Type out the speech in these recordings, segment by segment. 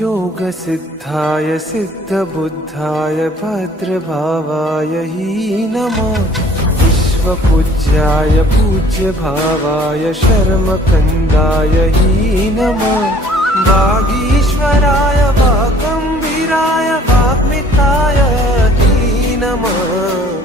योगसिद्धाय सिद्धबुद्धाय भद्रभावाय हि नमः। विश्वपूज्याय पूज्यभावाय शर्मकन्दाय हि नमः। वागीश्वराय वागम्भीराय वाग्मिताय हि नमः।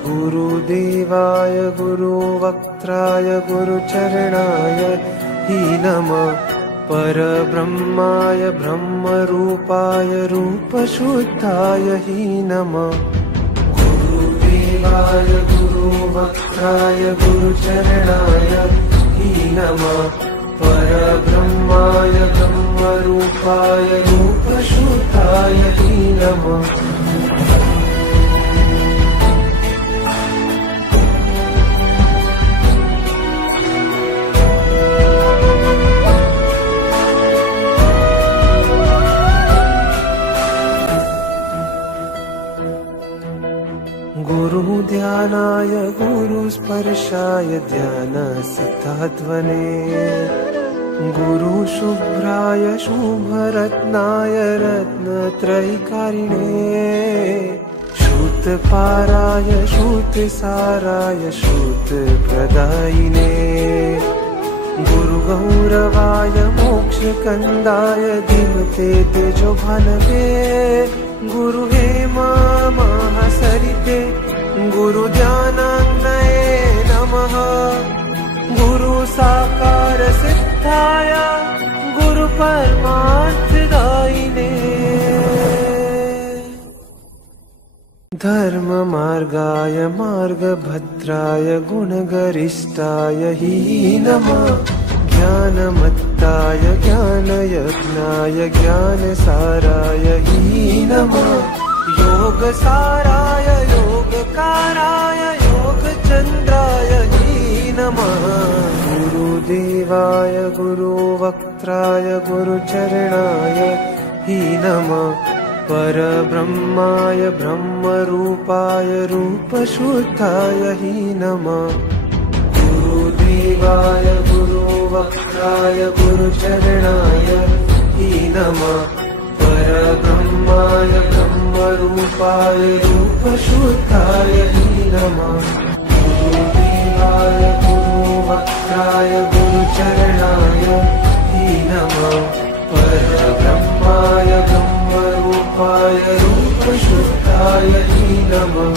गुरुदेवाय गुरुवक्त्राय गुरुचरणाय हि नमः। परब्रह्माय ब्रह्मरूपाय रूपशुद्धाय हि नमः। गुरुदेवाय गुरुवक्त्राय गुरुचरणाय हि नमः। परब्रह्माय ब्रह्मरूपाय रूपशुद्धाय हि नमः। गुरुध्यानाय गुरुस्पर्शाय ध्यानसिद्धाध्वने। गुरुशुभ्राय शुभरत्नाय रत्नत्रयीकारिणे। श्रुतपाराय श्रुतसाराय श्रुतप्रदायिने। गुरुगौरवाय मोक्षकन्दाय धीमते तेजोभानवे। गुरुहेमा महासरिते गुरुज्ञानाग्नये नमः। गुरुसाकार सिद्धाय गुरुपरमार्थदायिने। धर्ममार्गाय मार्गभद्राय गुणगरिष्ठाय हि नमः। ज्ञानमत्ताय ज्ञानयज्ञाय ज्ञानसाराय हि नमः। योगसाराय योगकाराय योगचन्द्राय हि नमः। गुरुदेवाय गुरुवक्त्राय गुरुचरणाय हि नमः। परब्रह्माय ब्रह्मरूपाय रूपशुद्धाय हि नमः। गुरुदेवाय गुरुवक्त्राय गुरुचरणाय हि नमः। परब्रह्माय ब्रह्मरूपाय रूपशुद्धाय हि नमः। गुरुदेवाय गुरुवक्त्राय गुरुचरणाय हि नमः। परब्रह्माय ब्रह्मरूपाय रूपशुद्धाय हि नमः।